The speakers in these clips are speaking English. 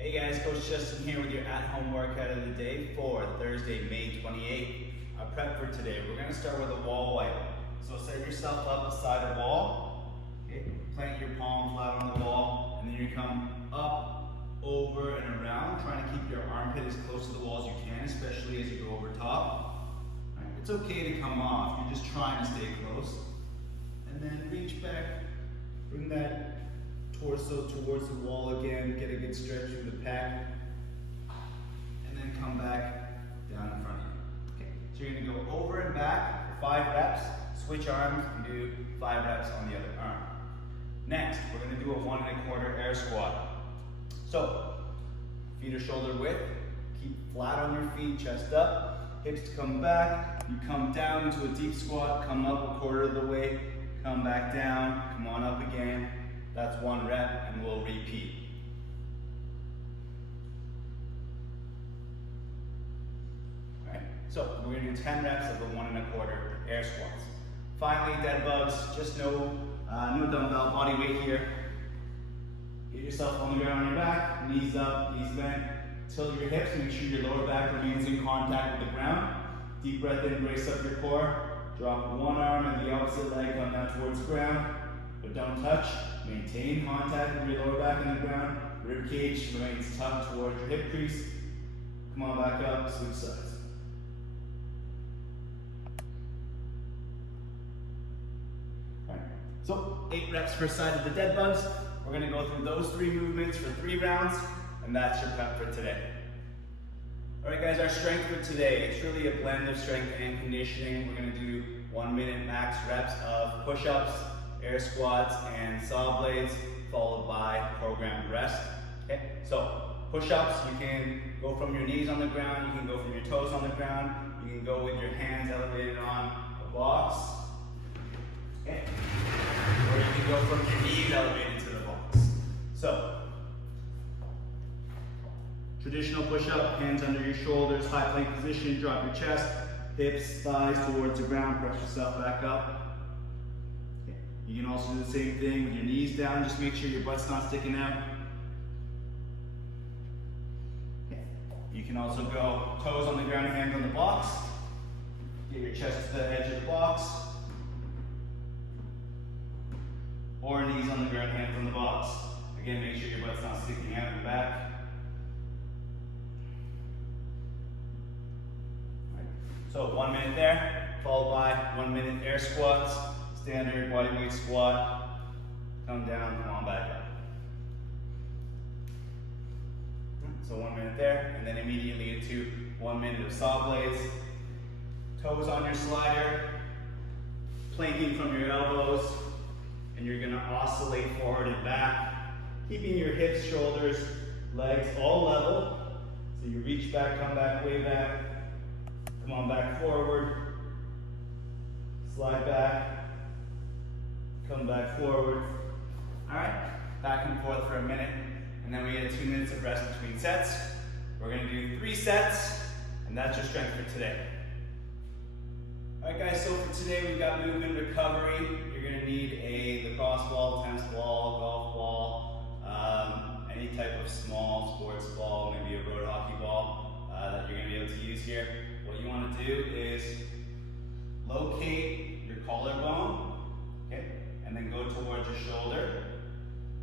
Hey guys, Coach Justin here with your at-home workout of the day for Thursday, May 28th. Our prep for today, we're going to start with a wall wipe. So set yourself up beside a wall, okay? Plant your palm flat on the wall, and then you come up, over, and around, trying to keep your armpit as close to the wall as you can, especially as you go over top. Right. It's okay to come off, you're just trying to stay close. And then reach back, bring that torso towards the wall again, get a good stretch through the pec, and then come back down in front of you. Okay, so you're gonna go over and back for 5 reps, switch arms, and do 5 reps on the other arm. Next, we're gonna do a 1 1/4 air squat. So, feet are shoulder width, keep flat on your feet, chest up, hips to come back, you come down into a deep squat, come up 1/4 of the way, come back down, come on up again. That's 1 rep, and we'll repeat. All right, so we're gonna do 10 reps of the 1 1/4 air squats. Finally, dead bugs, just no dumbbell, body weight here. Get yourself on the ground on your back, knees up, knees bent. Tilt your hips, make sure your lower back remains in contact with the ground. Deep breath in, brace up your core. Drop one arm and the opposite leg, come down towards the ground, but don't touch. Maintain contact with your lower back on the ground. Rib cage remains tucked towards your hip crease. Come on back up, switch sides. Alright, so 8 reps per side of the dead bugs. We're gonna go through those 3 movements for 3 rounds, and that's your prep for today. Alright guys, our strength for today, it's really a blend of strength and conditioning. We're gonna do 1 minute max reps of push-ups, air squats, and saw blades, followed by programmed rest. Okay, so push-ups, you can go from your knees on the ground, you can go from your toes on the ground, you can go with your hands elevated on a box, okay, or you can go from your knees elevated to the box. So, traditional push-up, hands under your shoulders, high plank position, drop your chest, hips, thighs towards the ground, press yourself back up. You can also do the same thing with your knees down, just make sure your butt's not sticking out. You can also go toes on the ground, hands on the box. Get your chest to the edge of the box. Or knees on the ground, hands on the box. Again, make sure your butt's not sticking out in the back. So 1 minute there, followed by 1 minute air squats. Standard body weight squat, come down, come on back up. So 1 minute there, and then immediately into 1 minute of saw blades. Toes on your slider, planking from your elbows, and you're gonna oscillate forward and back, keeping your hips, shoulders, legs all level. So you reach back, come back, way back, come on back forward, slide back, come back forward. All right, back and forth for a minute, and then we get 2 minutes of rest between sets. We're gonna do 3 sets, and that's your strength for today. All right guys, so for today we've got movement recovery. You're gonna need a lacrosse ball, tennis ball, golf ball, any type of small sports ball, maybe a road hockey ball that you're gonna be able to use here. What you wanna do is locate your collarbone, okay? And then go towards your shoulder,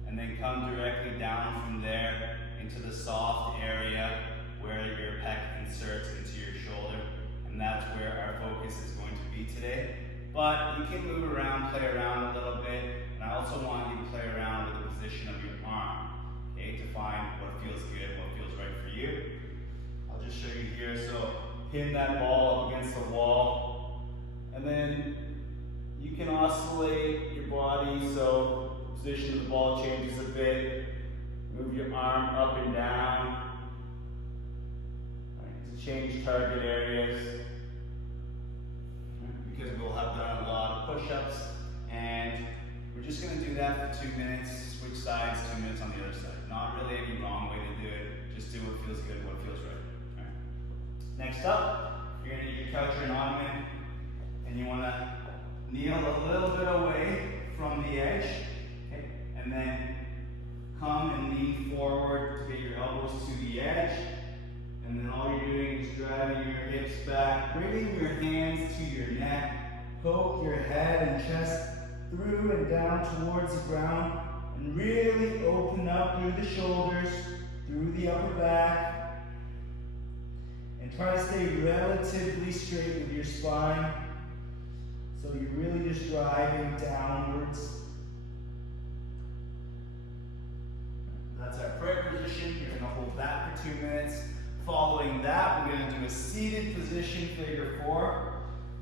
and then come directly down from there into the soft area where your pec inserts into your shoulder, and that's where our focus is going to be today. But you can move around, play around a little bit, and I also want you to play around with the position of your arm, okay, to find what feels good, what feels right for you. I'll just show you here. So pin that ball up against the wall, and then you can oscillate your body so the position of the ball changes a bit. Move your arm up and down to change target areas, because we'll have done a lot of push-ups, and we're just going to do that for 2 minutes, switch sides, 2 minutes on the other side. Not really any wrong way to do it, just do what feels good, what feels right. Next up, you're going to use your couch or an ottoman, and you want to kneel a little bit away from the edge, okay? And then come and lean forward to get your elbows hips back, bringing your hands to your neck, poke your head and chest through and down towards the ground, and really open up through the shoulders, through the upper back, and try to stay relatively straight with your spine, so you're really just driving downwards. That's our prayer position. You're going to hold that for 2 minutes. Following that, we're going to do a seated position, figure 4.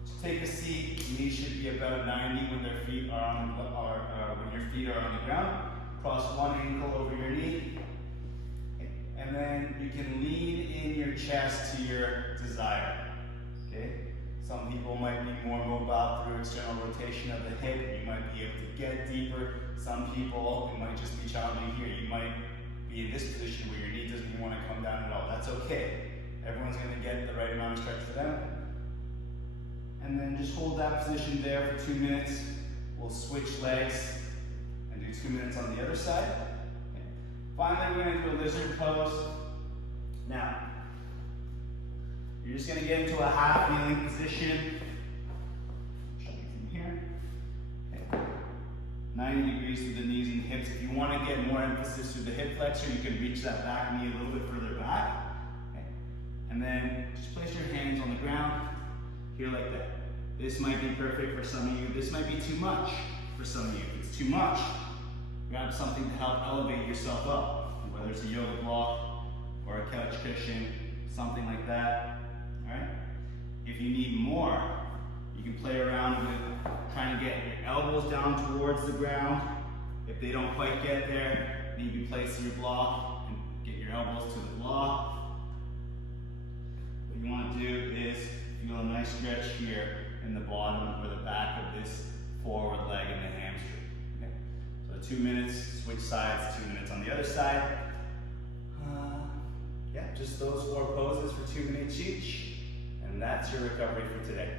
Just take a seat. Your knees should be about 90 when their feet are on when your feet are on the ground. Cross one ankle over your knee, and then you can lean in your chest to your desire. Okay. Some people might be more mobile through external rotation of the hip. You might be able to get deeper. Some people, it might just be challenging here. You might be in this position where your knee doesn't even want to come down at all. That's okay. Everyone's going to get the right amount of stretch for them. And then just hold that position there for 2 minutes. We'll switch legs and do 2 minutes on the other side. Okay. Finally, we're going to do a lizard pose. Now, you're just going to get into a half kneeling position. From here. Okay. 90 degrees through the knees and hips. If you want to get more emphasis through the hip flexor, you can reach that back knee a little bit further back. Okay. And then just place your hands on the ground here like that. This might be perfect for some of you. This might be too much for some of you. If it's too much, grab something to help elevate yourself up, whether it's a yoga block or a couch cushion, something like that. All right? If you need more, you can play around with trying to get your elbows down towards the ground. If they don't quite get there, then you can place your block and get your elbows to the block. What you want to do is feel a nice stretch here in the bottom or the back of this forward leg and the hamstring. Okay? So 2 minutes, switch sides, 2 minutes on the other side. Yeah, just those 4 poses for 2 minutes each, and that's your recovery for today.